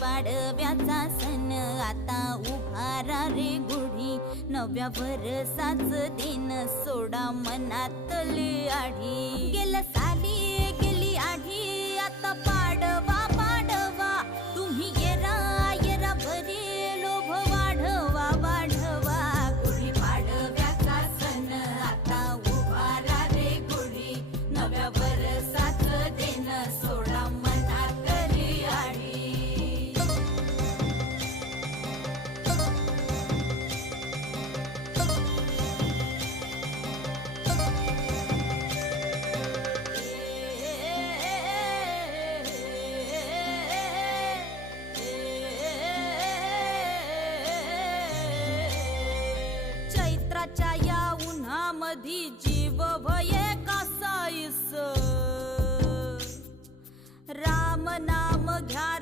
पाडव्याचा सण आता उभारा रे गुढी, नव्या वर्षाच दिन सोडा मनातली आढी. गेल्या साली गेली आढी, आता पाडवा पाडवा, तुम्ही येरा येरा भरी लोभ वाढवा वाढवा. गुढी पाडव्याचा सण आता उभारा रे गुढी, नव्या वर्षाच दिन सोडा मनातली आढी. चैत्राच्या या उन्हामधी जीव भये कासाईस, राम नाम घ्या